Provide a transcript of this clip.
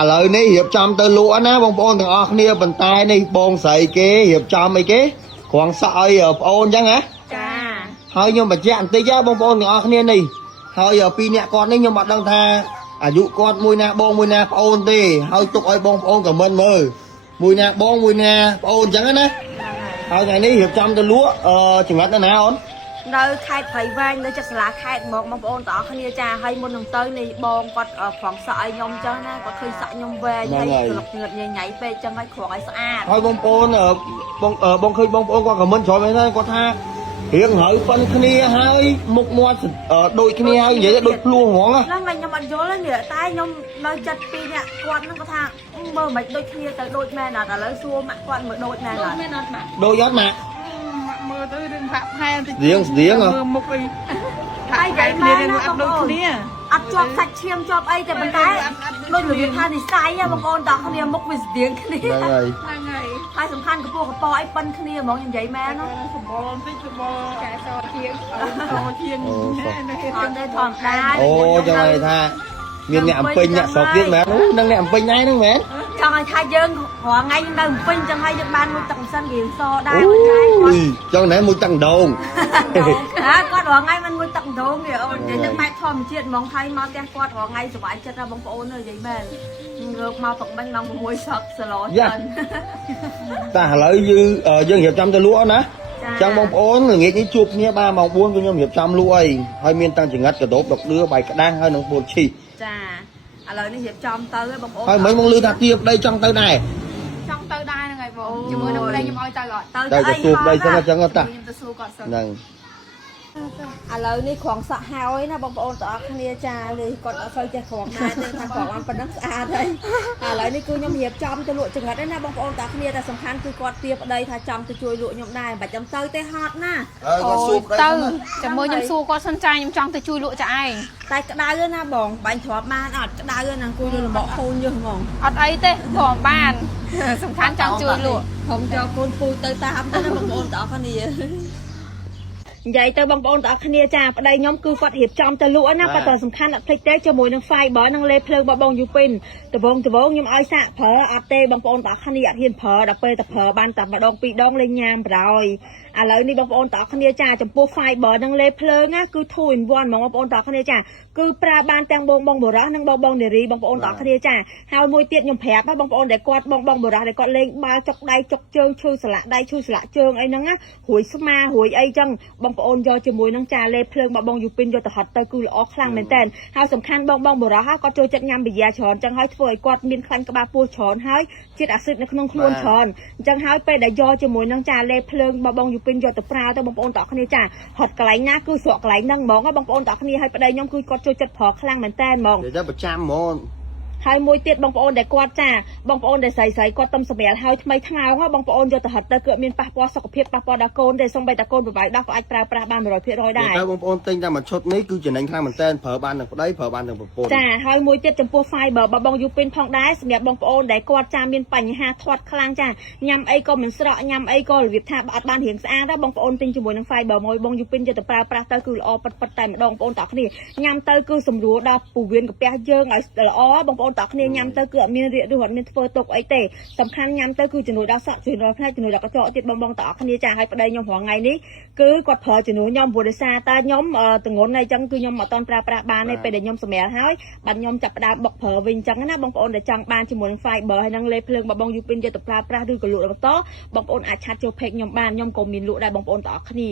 ឥឡូវនេះរៀបចំទៅលក់ណាបងប្អូនទាំងអស់គ្នាប៉ុន្តែនេះបងស្រីគេរៀបចំអីគេគ្រាន់សក់ឲ្យប្អូនអញ្ចឹងណាចាហើយខ្ញុំបញ្ជាក់បន្តិចបងប្អូនទាំងអស់គ្នានេះហើយពីរអ្នកគាត់នេះខ្ញុំអត់ដឹងថាអាយុគាត់មួយណាបងមួយណាប្អូនទេហើយទុកឲ្យបងប្អូនខមមិនមើលមួយណាបងមួយណាប្អូនអញ្ចឹងណាហើយថ្ងៃនេះរៀបចំទៅលក់ចង្រិតនៅណាអូននៅខេត្តព្រៃវែងនៅចិត្តសាលាខេត្តហ្មងបងប្អូនទាំងអស់គ្នាចាហើយមុននឹងទៅនេះបងគាត់ប្រងសក់ឲ្យខ្ញុំអញ្ចឹងណាគាត់ឃើញសក់ខ្ញុំវែងហើយក្លុកងើតញ៉ៃពេកអញ្ចឹងហើយក្រងឲ្យស្អាតហើយបងប្អូនបងឃើញបងប្អូនគាត់ខមមិនច្រើនមែនទេគាត់ថារៀងហើយប៉ុនគ្នាហើយមុខមាត់ដូចគ្នាហើយនិយាយដូចភ្លោះហ្មងហ្នឹងហើយខ្ញុំអត់យល់ទេនេះតែខ្ញុំនៅចិត្តពីរអ្នកគាត់ហ្នឹងគាត់ថាមើលមិនដូចគ្នាទៅដូចមែនអត់ឥឡូវសួរម៉ាក់គាត់មើលដូចមែនអត់ដូចអត់ម៉ាក់មើលទៅរឿងផាក់ផែនតិចមើលមុខអីហើយគេគ្នានឹងអត់ដូចគ្នាអត់ជាប់សាច់ឈាមជាប់អីតែប៉ុន្តែដូចរបៀបថានិស័យបងប្អូនតោះគ្នាមុខវាស្តៀងគ្នាហ្នឹងហើយហើយសំខាន់កពស់កពអីប៉ិនគ្នាហ្មងខ្ញុំនិយាយមែនណាសម្បល់បន្តិចសម្បល់កែសជាងអត់ទេធម្មតាអូចឹងហើយថាមានអ្នកអំពេញអ្នកស្រុកទៀតមែនហ្នឹងអ្នកអំពេញឯហ្នឹងមែនចង់ឲ្យថាយើងរាល់ថ្ងៃយើងនៅអំពេញចឹងហើយយើងបានមួយទឹកមិនសិនរៀងសដែរអូយចឹងណែមួយទឹកដងគាត់រាល់ថ្ងៃមិនមួយទឹកដងទេអូននិយាយទៅបែបធម្មជាតិហ្មងថៃមកផ្ទះគាត់រាល់ថ្ងៃសុខចិត្តណាបងប្អូននិយាយមែនងើបមកផឹកបាញ់ដល់6សឹកសឡចឹងតែឥឡូវយើងរៀបចំទៅលក់ណាចឹងបងប្អូនល្ងាចនេះជួបគ្នាបានម៉ោង4គឺខ្ញុំរៀបចំលក់ហើយមានតាំងចង្រិតកដោបដុកដឿបាយក្តាំងហើយនឹងពោលឈីចាឥឡូវនេះរៀបចំទៅបងប្អូនហើយមិញមកលឺថាទាប្តីចង់ទៅដែរចង់ទៅដែរហ្នឹងហើយបងជាមួយនឹងប្តីខ្ញុំឲ្យទៅគាត់ទៅសួរប្តីសិនអញ្ចឹងតាខ្ញុំទៅសួរគាត់សិនហ្នឹងឥឡូវនេះក្រងសក់ហើយណាបងប្អូនទាំងអស់គ្នាចានេះគាត់អត់សូវចេះក្រងដែរទេថាក្រងបានប៉ុណ្ណឹងស្អាតហើយឥឡូវនេះគឺខ្ញុំរៀបចំទៅលក់ចង្រិតឯណាបងប្អូនទាំងអស់គ្នាតែសំខាន់គឺគាត់ទាប្តីថាចង់ទៅជួយលក់ខ្ញុំដែរមិនបាច់ខ្ញុំទៅទេហត់ណាគាត់សួរប្តីទៅចាំមើលខ្ញុំសួរគាត់សិនចាខ្ញុំចង់ទៅជួយលក់ចាឯងតែក្តៅណាបងបាញ់ទ្រាំបានអត់ក្តៅណាអង្គុយលើលំអហូនយឹសហ្មងអត់អីទេព្រមបានសំខាន់ចង់ជួយលក់ខ្ញុំយកកូនពូទៅតាមទៅណាបងប្អូនទាំងអស់គ្នានិយាយទៅបងប្អូនទាំងអស់គ្នាចាប្តីខ្ញុំគឺគាត់រៀបចំទៅលក់ណាគាត់តែសំខាន់អត់ភ្លេចទេជាមួយនឹង Fiber និងលេភ្លើងរបស់បងយូពីនដបងខ្ញុំឲ្យសាក់ប្រើអត់ទេបងប្អូនទាំងអស់គ្នាអត់ហ៊ានប្រើដល់ពេលតែប្រើបានតែម្ដងពីរដងលេងញ៉ាំបណ្ដោយឥឡូវនេះបងប្អូនទាំងអស់គ្នាចាចំពោះ Fiber និងលេភ្លើងណាគឺ 2 in 1ហ្មងបងប្អូនទាំងអស់គ្នាចាគឺប្រើបានទាំងបងបរោះនិងបងនារីបងប្អូនទាំងអស់គ្នាចាហើយមួយទៀតខ្ញុំប្រាប់បងប្អូនដែលគាត់បងបរោះដែលគាត់លេងបាល់ចុកដៃចុកជើងឈឺស្លាក់ដៃឈឺស្លាក់ជើងអីហ្នឹងណារួយស្មារួយអីចឹងបងប្អូនយកជាមួយនឹងចាលេភ្លើងរបស់បងយូពីនយកទៅហត់ទៅគឺល្អខ្លាំងមែនតើហើយសំខាន់បងបរោះគាត់ចូលចិត្តញ៉ាំប៊ីយ៉ាច្រើនចឹងហើយធ្វើឲ្យគាត់មានខ្លាញ់ក្បាលពោះច្រើនហើយជាតិអាស៊ីតនៅក្នុងខ្លួនច្រើនអញ្ចឹងហើយពេលដែលយកជាមួយនឹងចាលេភ្លើងរបស់បងយូពីនយកទៅប្រើទៅបងប្អូនទាំងគ្នាចាហត់កន្លែងណាគឺស្រកកន្លែងហ្នឹងហ្មងបងប្អូនទាំងគ្នាហើយប្តីខ្ញុំគឺគាត់ចូលចិត្តប្រើខ្លាំងមែនតើហ្មងតែប្រចាំហ្មងហើយមួយទៀតបងប្អូនដែលគាត់ចាបងប្អូនដែលស្រីគាត់ទំសម្រាលហើយថ្មីថ្មោងបងប្អូនយកទៅហិតទៅគឺមានប៉ះពាល់សុខភាពប៉ះពាល់ដល់កូនទេសូម្បីតែកូនប្របាយដោះក៏អាចប្រើប្រាស់បាន 100% ដែរហើយបងប្អូនទិញតែមួយឈុតនេះគឺចំណេញខ្លាំងមែនតើប្រើបានទាំងប្តីប្រើបានទាំងប្រពន្ធចាហើយមួយទៀតចំពោះ Fiber របស់បងយូពីនផងដែរសម្រាប់បងប្អូនដែលគាត់ចាមានបញ្ហាធាត់ខ្លាំងចាញ៉ាំអីក៏មិនស្រក់ញ៉ាំអីក៏របៀបថាអត់បានរៀងស្អាតដែរបងប្អូនទិញជាមួយនឹង Fiber មួយបងយូពីនយកទៅប្រើប្រាស់ទៅគឺល្អប៉ិតតែម្ដងបងប្អូនទាំងគ្នាញ៉ាំទៅគឺសម្រួលដល់ពោះវៀនកាពះយើងឲ្យល្អបងប្អូនទាំងគ្នាញ៉ាំទៅគឺអត់មានរាគឬអត់មានធ្វើទុកអីទេសំខាន់ញ៉ាំទៅគឺជំនួយដល់សក់ជំនួយដល់ផ្នែកជំនួយដល់កញ្ចក់ទៀតបងទាំងអស់គ្នាចាឲ្យប្តីខ្ញុំរងថ្ងៃនេះគឺគាត់ប្រើជំនួយខ្ញុំព្រោះដោយសារតែខ្ញុំទងន់អីចឹងគឺខ្ញុំអត់តន់ប្រើប្រាស់បានទេពេលដែលខ្ញុំសម្រាលហើយបាទខ្ញុំចាប់ផ្ដើមបុកប្រើវិញចឹងណាបងប្អូនដែលចង់បានជាមួយនឹង Fiber ហើយនឹងលេភ្លើងរបស់បងយូពីនយកទៅប្រើប្រាស់ឬក៏លក់បន្តបងប្អូនអាចឆាត់ចូល page ខ្ញុំបានខ្ញុំក៏មានលក់ដែរបងប្អូនទាំងអស់គ្នា